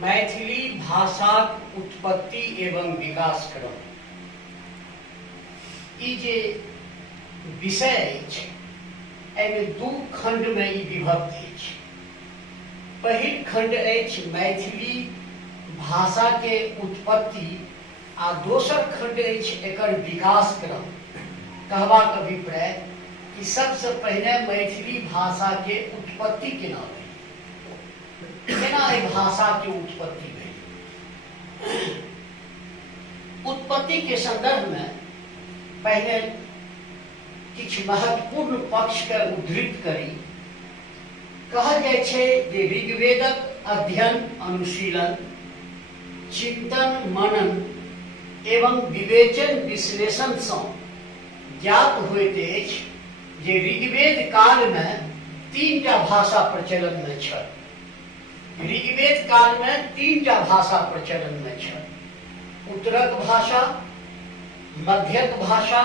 मैथिली भाषाक उत्पत्ति एवं विकास क्रम। ई जे विषय अछि एहिमे दू खंड में ई विभक्त अछि। पहिल खंड अछि मैथिली भाषा के उत्पत्ति आ दोसर खंड अछि एकर विकास क्रम। कहबाक अभिप्राय कि सबसे पहले मैथिली भाषा के उत्पत्ति केना भेल, केना एहि भाषा के उत्पत्ति भेल। उत्पत्ति के संदर्भ में पहले किछु महत्वपूर्ण पक्ष के उद्धृत करी। कहल जाइ छै जे ऋग्वेदक अध्ययन अनुशीलन, चिंतन मनन एवं विवेचन विश्लेषण सँ ज्ञात होइत अछि जे ऋग्वेद काल में 3टा भाषा प्रचलन में छल। ऋग्वेद काल में 3टा भाषा प्रचलन में छल। उत्तरक भाषा, मध्यक भाषा,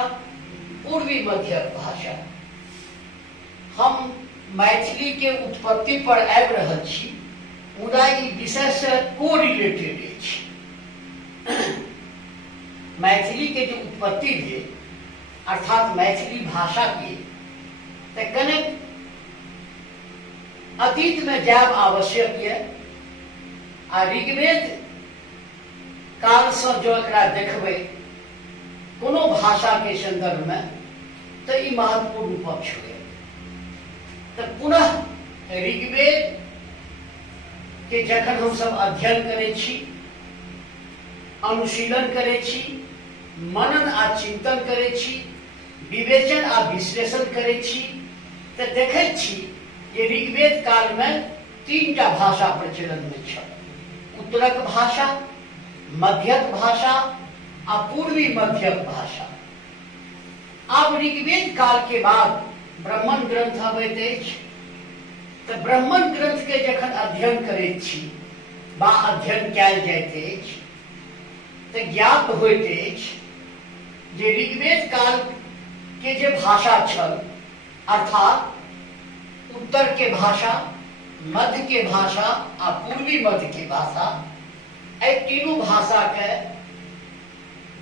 पूर्वी मध्यक भाषा। हम मैथिली के उत्पत्ति पर आबि रहल छी, मुदा ई विषय से कोरिलेटेड अछि। मैथिली के जो उत्पत्ति भेल अर्थात मैथिली भाषा के, तऽ कनेक अतीत में जायब आवश्यक है। आ ऋग्वेद काल से जो एकरा देखबै कोनो भाषा के संदर्भ में, तो ई महत्वपूर्ण पक्ष है। तो पुनः ऋग्वेद के जखन हम सब अध्ययन करै छी, अनुशीलन करै छी, मनन आ चिंतन करै छी, विवेचन आ विश्लेषण करै छी, तो देखै छी जे ऋग्वेद काल में 3टा भाषा प्रचलन में छल। उत्तरक भाषा, मध्यक भाषा आ पूर्वी मध्यक भाषा। आब ऋग्वेद काल के बाद ब्राह्मण ग्रंथ अबैत अछि। तऽ ब्राह्मण ग्रंथ के जखन अध्ययन करैत छी बा अध्ययन कयल जाइत अछि, तऽ ज्ञात होइत अछि जे ऋग्वेद काल के जे भाषा छल, अर्थात उत्तर के भाषा, मध्य के भाषा आ पूर्वी मध्य के भाषा, एहि तीनों भाषा के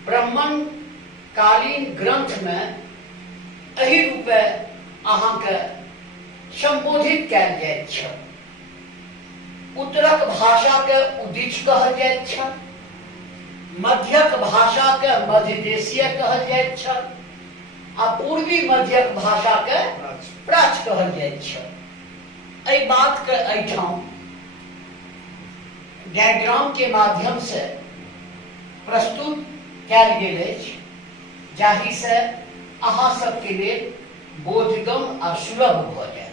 ब्राह्मण कालीन ग्रंथ में एहि रूपे अहाँके संबोधित कयल जाइत छल। उत्तरक भाषा के उदिच कहल जाइत छल, मध्यक भाषा के मध्यदेशीय कहल जाइत छल आ पूर्वी मध्यक भाषा के प्राच कहल जाइत छल। एहि बात के एहिठाम डायग्राम के माध्यम से प्रस्तुत कयल गेल अछि, जाहि से अहाँ सबके लेल बोधगम आ सुलभ भ जाय।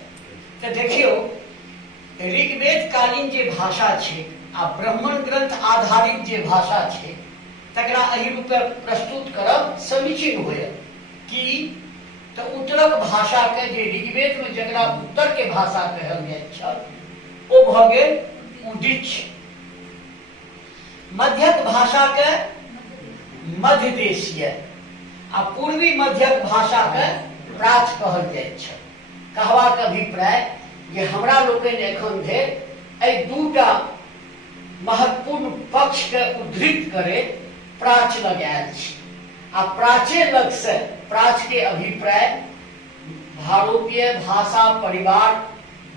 तऽ देखियौ, ऋग्वेद कालीन जे भाषा छै आ ब्राह्मण ग्रंथ आधारित जे भाषा छै, तकरा एहि रूपे प्रस्तुत करब समीचीन होयत कि तऽ उत्तरक भाषा के जे ऋग्वेद में जकरा उत्तर के भाषा कहल जाइत छल, ओ भऽ गेल उदिच। मध्यक भाषा के मध्यदेशीय आ पूर्वी मध्यक भाषा के प्राच कहल जाइत छल। कहबाक अभिप्राय जे हमरा लोकनि एखन धरि एहि दूटा महत्वपूर्ण पक्ष के उद्धृत करैत प्राच लग आयल छी। आ प्राचे लग से प्राच के अभिप्राय भारतीय भाषा परिवार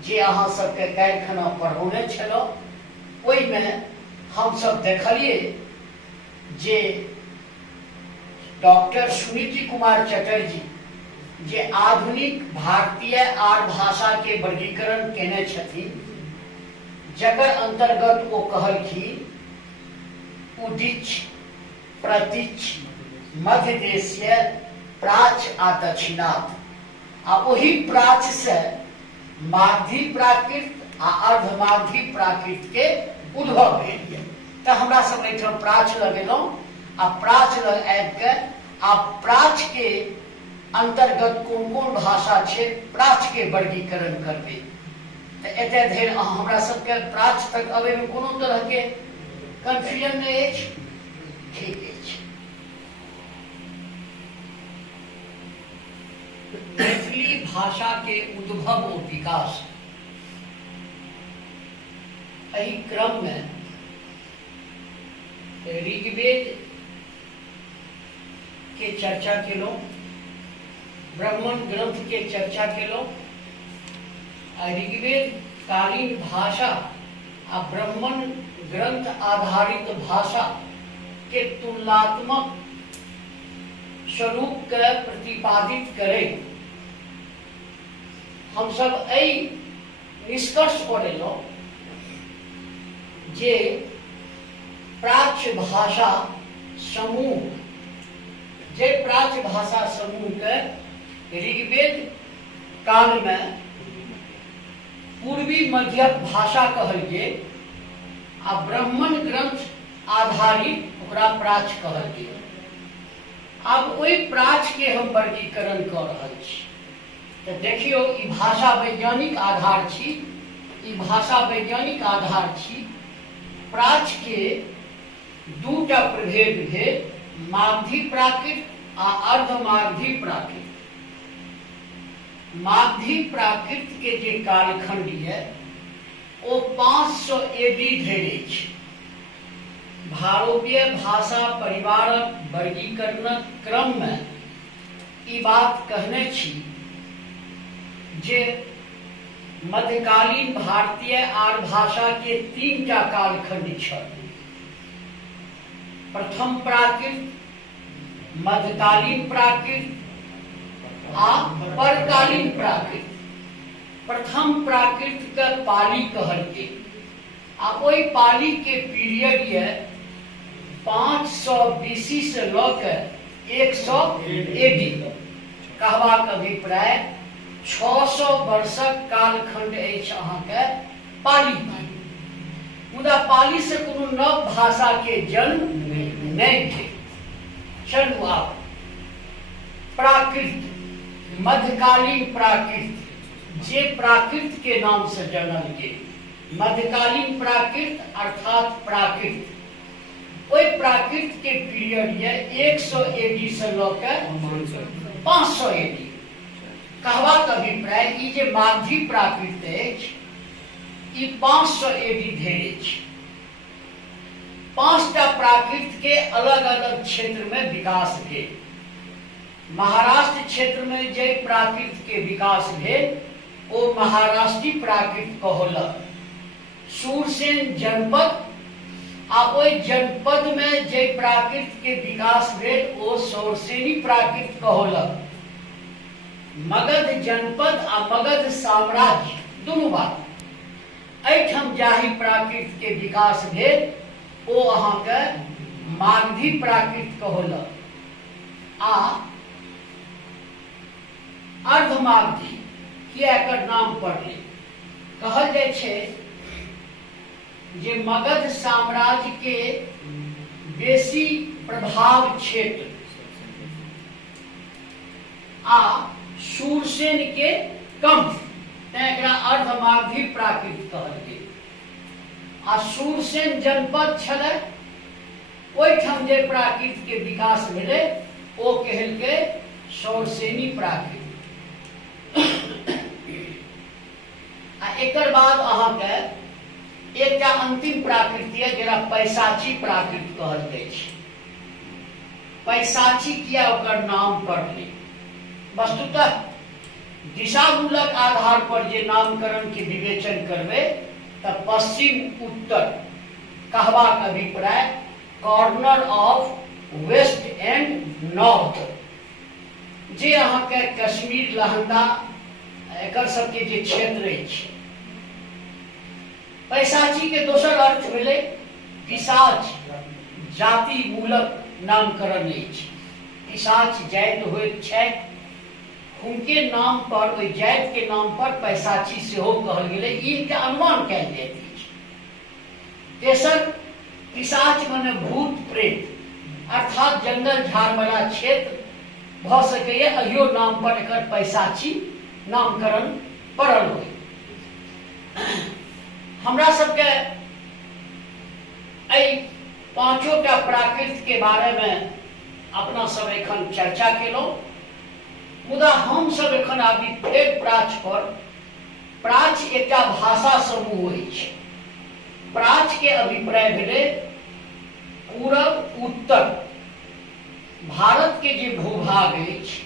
जे अहाँ सबके काल्हि खना पढ़ौने छलहुँ, ओहिमे हम सब देखलिए जे डॉक्टर सुनीति कुमार चटर्जी जे आधुनिक भारतीय आर भाषा के वर्गीकरण केने छथिन, जकर अंतर्गत ओ कहलखिन उदिच, प्रतीच, मध्यदेशीय, प्राच आ दक्षिणात। आ ओही प्राच से मागधी प्राकृत आ अर्धमागधी प्राकृत के उद्भव भेल। तऽ हमरा सब एहिठाम प्राच लगेलहुँ आ प्राच लग आबि के आ प्राच के अंतर्गत कोन कोन भाषा छै, प्राच के वर्गीकरण करबै। तऽ एतय धरि हमरा सबके प्राच तक अबै में कोनो तरह के कंफ्यूजन नहि अछि? ठीक अछि। मैथिली भाषा के उद्भव और विकास, एहि क्रम में ऋग्वेद के चर्चा केलहुँ, ब्राह्मण ग्रंथ के चर्चा केलहुँ, ऋग्वेद कालीन भाषा आ ब्राह्मण ग्रंथ आधारित भाषा के तुलनात्मक स्वरूप के प्रतिपादित करे हम सब एहि निष्कर्ष पर एलहुँ जे प्राच्य भाषा समूह के ऋग्वेद काल में पूर्वी मध्यक भाषा कहल गेल आ ब्राह्मण ग्रंथ आधारित ओकरा प्राच्य कहल गेल। अब ओहि प्राच्य के हम वर्गीकरण कर रहल छी। तो देखियो ई भाषा वैज्ञानिक आधार छी, ई भाषा वैज्ञानिक आधार छी। प्राच्य के दूटा प्रभेद भेल, मागधी प्राकृत आ अर्धमागधी प्राकृत। मागधी प्राकृत के जे कालखंड है वो 500 एडी धरि अछि। भारतीय भाषा परिवारक वर्गीकरणक क्रम में ई बात कहने छी जे मध्यकालीन भारतीय आर भाषा के 3टा कालखंड छल। प्रथम प्राकृत, मध्यकालीन प्राकृत आ परकालीन प्राकृत। प्रथम प्राकृत के पाली कहल गेल आ ओहि पाली के पीरियड ये 500 बीसी से लऽ 100 एडी। कहबाक अभिप्राय 600 वर्षक कालखंड अछि अहाँके पाली। मुदा पाली से कोनो नव भाषा के जन्म नहीं थे। चलू आब प्राकृत, मध्यकालीन प्राकृत जे प्राकृत के नाम से जानल गेल। मध्यकालीन प्राकृत अर्थात प्राकृत ओहि प्राकृत के पीरियड ये 100 एडी से लऽ 500 एडी। कहबाक अभिप्राय ई जे मागधी प्राकृत अछि ई 500 एडी धरि अछि। 5टा प्राकृत के अलग अलग क्षेत्र में विकास भेल। महाराष्ट्र क्षेत्र में जे प्राकृत के विकास भेल ओ महाराष्ट्रीय प्राकृत कहलक। सूरसेन जनपद आ ओहि जनपद में जे प्राकृत के विकास भेल ओ सौरसेनी प्राकृत कहलक। मगध जनपद आ मगध साम्राज्य दुनू बात एहिठाम जाहि प्राकृत के विकास भेल ओ अहाँके मागधी प्राकृत कहलक। आ अर्धमागधी किया एकर नाम पड़लै? कहल जाइ छै जे मगध साम्राज्य के बेसी प्रभाव क्षेत्र आ सूरसेन के कम, तैं एकरा अर्धमागधी प्राकृत कहल गेल। आ सूरसेन जनपद छलै, ओहिठाम जे प्राकृत के विकास भेलै ओ कहलकै सौरसेनी प्राकृत। आ एकर बाद अहाँके एकटा अंतिम प्राकृत है जरा पैसाची प्राकृत कहल जाइ छै। पैसाची किया ओकर नाम पड़लै? वस्तुतः दिशामूलक आधार पर जे नामकरण के विवेचन करबै तऽ पश्चिम उत्तर कहबाक अभिप्राय corner of west and north जे अहाँके कश्मीर लहंदा एकर सबके जे क्षेत्र अछि। पैसाची के दोसर अर्थ भेलै पिशाच, जाति मूलक नामकरण अछि। पिशाच जाति होइत छथि, हुनके नाम पर, ओहि जाति के नाम पर पैसाची सेहो कहल गेलै। ई के अनुमान कयल जाइत अछि। तेसर, पिशाच मने भूत प्रेत अर्थात जंगल झाड़ वाला क्षेत्र भऽ सकैए अहियो नाम पर एकर पैसाची नामकरण पड़ल होइ। हमरा सबके एहि 5टा प्राकृत के बारे में अपना सब एखन चर्चा केलहुँ। मुदा हम सब एखन आबी फेर प्राच्य पर। प्राच्य एकटा भाषा समूह अछि। प्राच्य के अभिप्राय भेलै पूरब उत्तर भारत के जे भूभाग अछि,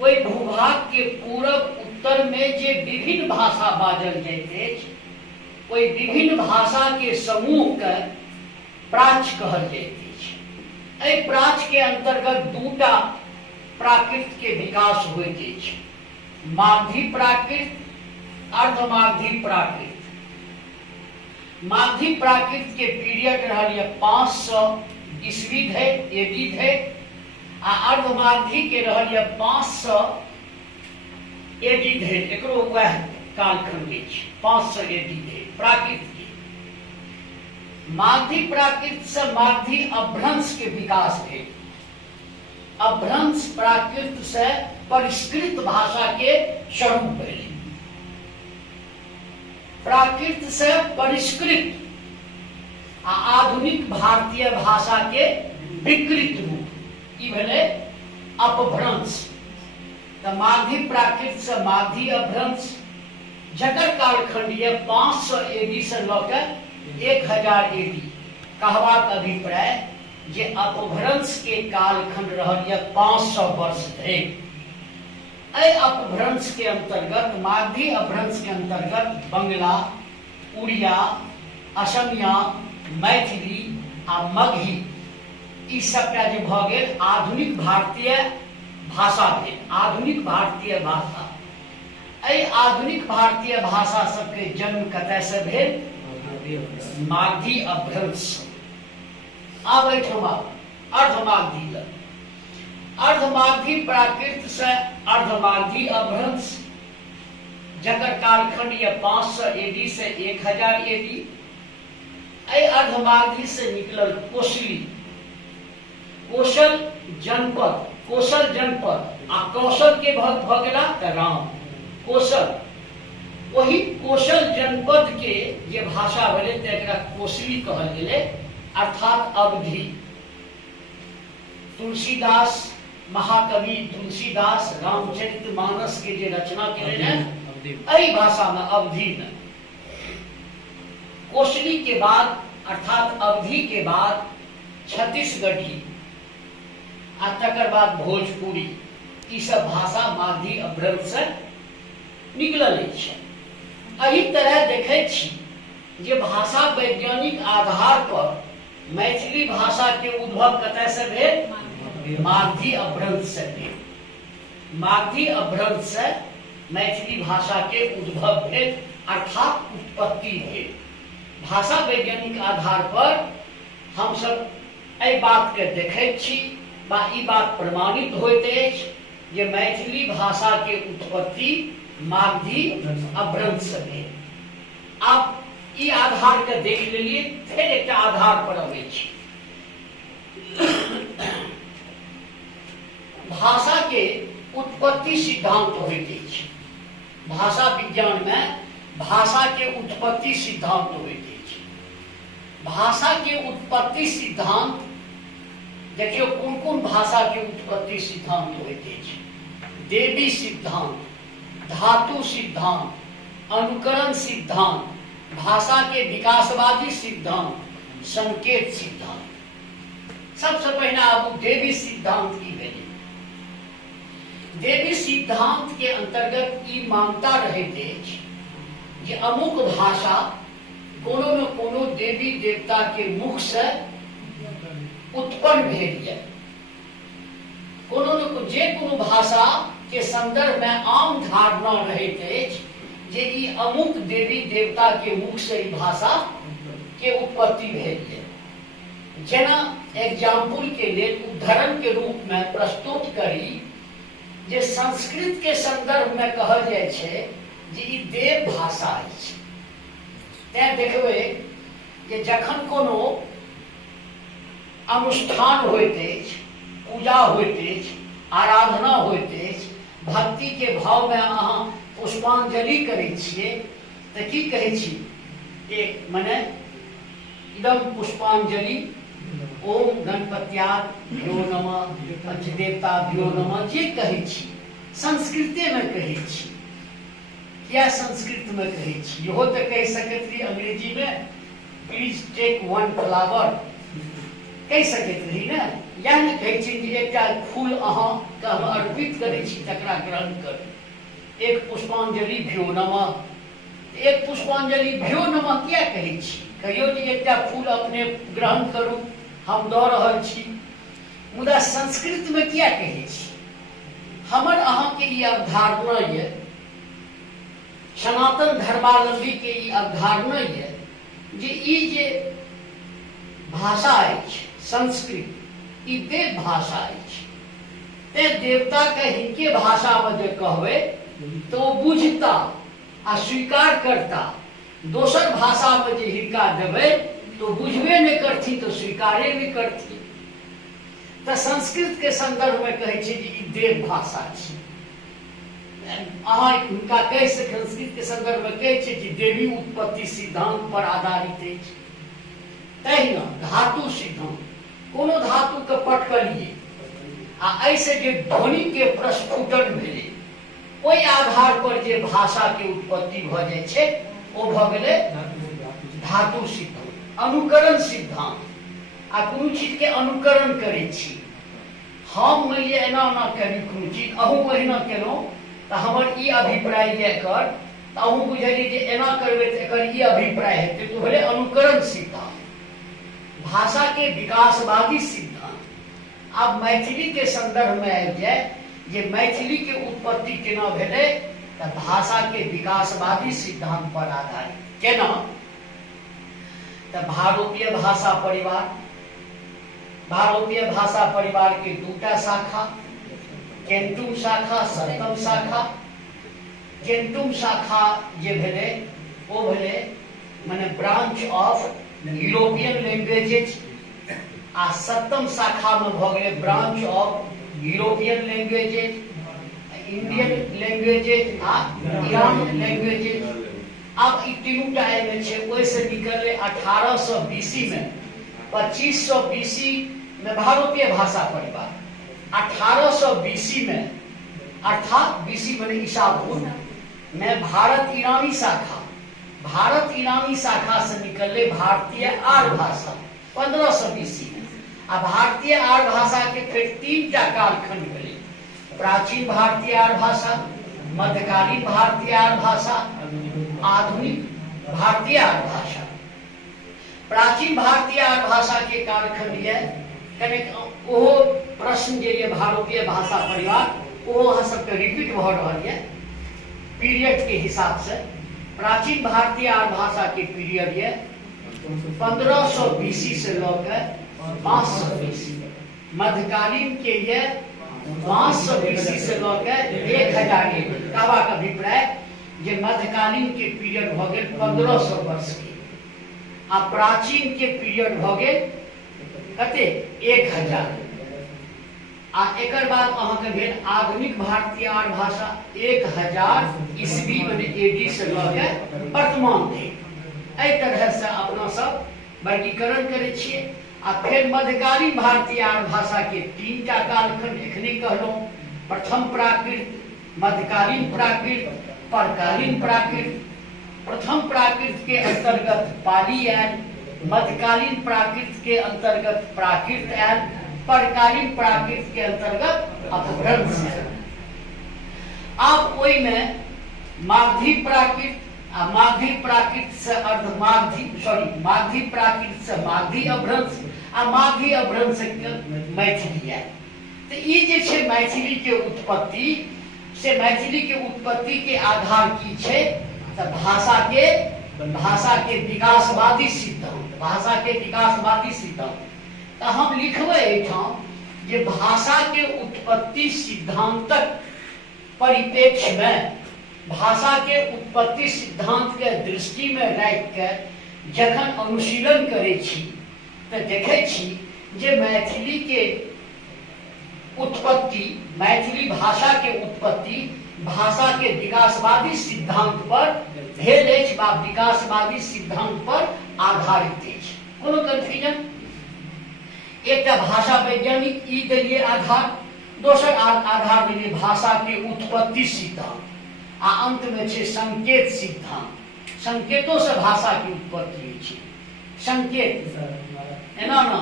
ओहि भूभाग के पूरब उत्तर में जे विभिन्न भाषा बाजल जाइत अछि, ओहि विभिन्न भाषा के समूह के प्राच्य कहल जाइत अछि। एहि प्राच्य के अंतर्गत दूटा प्राकृत के विकास होइत अछि, मागधी प्राकृत, अर्धमागधी प्राकृत। मागधी प्राकृत के पीरियड रहल 500 ईस्वी धरि एडी धरि, आ अर्धमागधी के रहल 500 एडी धरि, एकरो वह कालखंड अछि 500 एडी धरि प्राकृत के। मागधी प्राकृत से मागधी अपभ्रंश के विकास भेल। अपभ्रंश प्राकृत से परिष्कृत भाषा के स्वरूप भेल। प्राकृत से परिष्कृत आ आधुनिक भारतीय भाषा के विकृत रूप, ई भेलै अपभ्रंश। त मागधी प्राकृत से मागधी अपभ्रंश, जकर कालखंड ये 500 एडी से लऽ के 1000 एडी। कहबाक अभिप्राय जे अपभ्रंश के कालखंड रहल ये 500 वर्ष धरि। एहि अपभ्रंश के अंतर्गत, मागधी अपभ्रंश के अंतर्गत बंगला, उड़िया, असमिया, मैथिली आ मगही, ई सबटा जे भऽ गेल आधुनिक भारतीय भाषा भेल। आधुनिक भारतीय भाषा, एहि आधुनिक भारतीय भाषा सबके जन्म कतय से भेल? मागधी अपभ्रंश। आब एहिठाम अर्धमागधी लग, अर्धमागधी प्राकृत से अर्धमागधी अपभ्रंश, जकर कालखंड ये 500 एडी से 1000 एडी। एहि अर्धमागधी से निकलल कोसली, कोशल जनपद, कोशल जनपद आ कौशल के भऽ गेला त राम, कोशल। वही कोशल जनपद के जे भाषा भेलै तकरा कोसली कहल गेलै, अर्थात अवधी। तुलसीदास, महाकवि तुलसीदास रामचरितमानस के जे रचना केलनि एहि भाषा में, अवधी में। कोसली के बाद अर्थात अवधी के बाद छत्तीसगढ़ी आ तकर बाद भोजपुरी, ई सब भाषा मागधी अपभ्रंश से निकलल अछि। एहि तरह देखै छी जे भाषा वैज्ञानिक आधार पर मैथिली भाषा के उद्भव कतय से भेल? मागधी अपभ्रंश से भेल। मागधी अपभ्रंश से मैथिली भाषा के उद्भव भेल, अर्थात उत्पत्ति भेल। भाषा वैज्ञानिक आधार पर हम सब एहि बात के देखैत छी, बा ई बात प्रमाणित होइत अछि जे मैथिली भाषा के उत्पत्ति मागधी अपभ्रंश से भेल। आब ई आधार के देख लेलिए, फिर एक आधार पर अबै छी। भाषा के उत्पत्ति सिद्धांत होइत अछि। भाषा विज्ञान में भाषा के उत्पत्ति सिद्धांत होइत अछि। भाषा के उत्पत्ति सिद्धांत देखियो कोन कोन भाषा के उत्पत्ति सिद्धांत होइत अछि। देवी सिद्धांत, धातु सिद्धांत, अनुकरण सिद्धांत, भाषा के विकासवादी सिद्धांत, संकेत सिद्धांत। सबसे पहिने आबू देवी सिद्धांत की भेलै। देवी सिद्धांत के अंतर्गत ई मान्यता रहैत अछि जे अमुक भाषा कोनो न कोनो देवी देवता के मुख से उत्पन्न भेल यऽ। कोनो न कोनो जे कोनो भाषा के संदर्भ में आम धारणा रहैत अछि जे ई अमुक देवी देवता के मुख से ई भाषा के उत्पत्ति भेल यऽ। जेना एग्जाम्पल के लेल उदाहरण के रूप में प्रस्तुत करी जे संस्कृत के संदर्भ में कहल जाय छै जे ई देव भाषा अछि। तें देखबै जे जखन कोनो अनुष्ठान होइत अछि, पूजा होइत अछि, आराधना होइत अछि, भक्ति के भाव में अहाँ पुष्पांजलि करै छियै तऽ की कहै छी? एक मने इदम पुष्पांजलि ओम गणपत्याभ्यो नमः, पंचदेवताभ्यो नमः, जे कहै छी संस्कृते में कहै छी। क्या संस्कृत में कहै छी? इहो तऽ कहि सकैत रही अंग्रेजी में, प्लीज टेक वन फ्लावर कहि सकैत रही ने, या ने कहै छी जे एकटा फूल अहाँके हम अर्पित करै छी तकरा ग्रहण करू। एक पुष्पांजलि भ्यो नमः। एक पुष्पांजलि भ्यो नमः किया कहै छी? कहियो जे एकटा फूल अपने ग्रहण करू, हम दऽ रहल छी। मुदा संस्कृत में किया कहै छी? हमर अहाँके ई अवधारणा ये, सनातन धर्मावलंबी के ई अवधारणा ये जे ई जे भाषा अछि संस्कृत, ई देव भाषा अछि। ते देवता के हिनके भाषा में जे कहबै तो वो बुझता आ स्वीकार करता। दोसर भाषा में जे हिनका देबै तो बुझबे नहीं करथिन, तो स्वीकारे नहीं करथिन। तो संस्कृत के संदर्भ में कहै छै जे ई देव भाषा छै। अहाँ हुनका कहि सकै, संस्कृत के संदर्भ में कहै छै जे देवी उत्पत्ति सिद्धांत पर आधारित अछि। तहिना धातु सिद्धांत, कोनो धातु के पटकलिए आ ऐसे जे ध्वनि के प्रस्फुटन भेलै, ओहि आधार पर जे भाषा के उत्पत्ति भ जाइ छै ओ भ गेलै धातु सिद्धांत। अनुकरण सिद्धांत, आ कोनो चीज के अनुकरण करै छी हम, मानि लिअ एना एना करी कोनो चीज, अहूँ ओहिना केलहुँ तऽ हमर ई अभिप्राय ये एकर, तऽ अहूँ बुझलियै जे एना करबै तऽ एकर ई अभिप्राय हेतै, तो भेलै अनुकरण सिद्धांत। भाषा के विकासवादी सिद्धांत। अब मैथिली के संदर्भ में आबि जाए जे मैथिली के उत्पत्ति केना भेलै, तऽ भाषा के विकासवादी सिद्धांत पर आधारित। केना? तऽ भारतीय भाषा परिवार, भारतीय भाषा परिवार के दूटा शाखा, केंटुम शाखा, सप्तम शाखा। केंटुम शाखा जे भेलै ओ भेलै माने ब्रांच ऑफ यूरोपियन लैंग्वेजेज, आ सप्तम शाखा में भ गेलै branch of European languages, Indian languages आ ईरान लैंग्वेजेज। अब ई तीनूटा एहिमे छै। ओहिसँ निकललै 1800 बीसी में, 2500 बीसी में भारतीय भाषा परिवार, 1800 बीसी में अर्थात बीसी बने ईसा पूर्व में भारत ईरानी शाखा, भारत ईरानी शाखा से निकलले भारतीय आर्य भाषा 1500 बीसी में। आ भारतीय आर्य भाषा के फिर 3टा कालखंड भेलै, प्राचीन भारतीय आर्य भाषा, मध्यकालीन भारतीय आर्य भाषा, आधुनिक भारतीय आर्य भाषा। प्राचीन भारतीय आर्य भाषा के कालखंड ये कने ओहो प्रश्न जे ये भारतीय भाषा परिवार ओहो अहाँ सबके रिपीट भ रहल ये पीरियड के हिसाब से। प्राचीन भारतीय आर्य भाषा के पीरियड ये 1500 बीसी से लेकर 500 बीसी। मध्यकालीन के ये 500 बीसी से लेकर 1000 काबा का अभिप्राय जे मध्यकालीन के पीरियड भ गेल 1500 वर्ष के, आ प्राचीन के पीरियड भ गेल कते 1000। आ एकर बाद अहाँके भेल आधुनिक भारतीय आर्य भाषा 1000 ईस्वी माने एडी से लऽ वर्तमान धरि। एहि तरह से अपना सब वर्गीकरण करै छियै। आ फिर मध्यकालीन भारतीय आर्य भाषा के 3टा कालखंड एखने कहलहुँ, प्रथम प्राकृत, मध्यकालीन प्राकृत, परकालीन प्राकृत। प्रथम प्राकृत के अंतर्गत पाली आयल, मध्यकालीन प्राकृत के अंतर्गत प्राकृत आयल, परकालीन प्राकृत के अंतर्गत अपभ्रंश। अब ओई में मागधी प्राकृत आ मागधी प्राकृत से अर्धमागधी, मागधी प्राकृत से मागधी अपभ्रंश आ मागधी अपभ्रंश के मैथिली आयल। तो ई जे छै मैथिली के उत्पत्ति से, मैथिली के उत्पत्ति के आधार की छै तऽ भाषा के विकासवादी सिद्धांत, भाषा के विकासवादी सिद्धांत। तो हम लिखबै एहिठाम जे भाषा के उत्पत्ति सिद्धांतक परिप्रेक्ष्य में, भाषा के उत्पत्ति सिद्धांत के दृष्टि में राखि के जखन अनुशीलन करै छी तऽ देखै छी जे मैथिली के उत्पत्ति, मैथिली भाषा के उत्पत्ति भाषा के विकासवादी सिद्धांत पर भेल अछि वा विकासवादी सिद्धांत पर आधारित अछि। कोनो कन्फ्यूजन? एकटा भाषा वैज्ञानिक ई देलिए आधार, दोसर आधार देलिए भाषा के उत्पत्ति सिद्धांत, आ अंत में छै संकेत सिद्धांत। संकेतों से भाषा की उत्पत्ति होइ छै। संकेत एना ना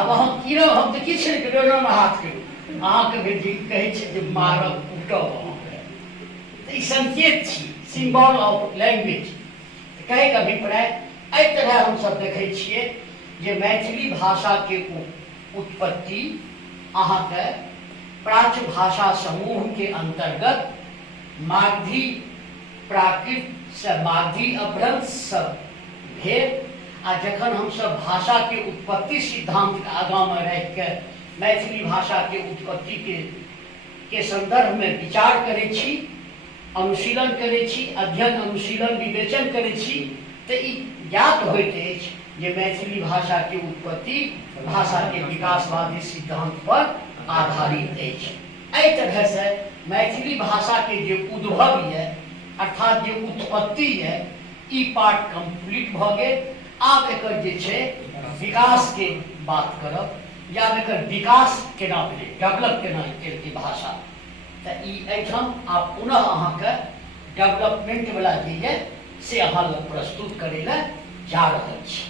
आब हम कीड़ो हम तऽ किछु नहि करियौ एना हाथ करू अहाँके भी कहै छै जे मारब कुटब अहाँके तऽ ई संकेत छी सिम्बल ऑफ लैंग्वेज कहैके अभिप्राय एहि तरह हमसब देखै छियै जे मैथिली भाषाके उत्पत्ति अहाँके प्राच्य भाषा समूह के अंतर्गत मागधी प्राकृत से मागधी अपभ्रंश सब भेल आ जखन हमसब भाषा के उत्पत्ति सिद्धांत के आगाँ में राखि के मैथिली भाषा के उत्पत्ति के संदर्भ में विचार करै छी अनुशीलन करै छी अध्ययन अनुशीलन विवेचन करै छी तऽ ई ज्ञात होइत अछि जे मैथिली भाषा के उत्पत्ति भाषा के विकासवादी सिद्धांत पर आधारित अछि। एहि तरह से मैथिली भाषा के जे उद्भव है अर्थात जे उत्पत्ति है ई पार्ट कंप्लीट भ गेल। आब एकर जे छै विकास के बात करब या एकर विकास केना भेलै डेवलप केना केलकै भाषा तऽ ई एहिठाम आब पुनः अहाँके डेवलपमेंट वाला जे है से अहाँ लग प्रस्तुत करै लए जा रहल छी।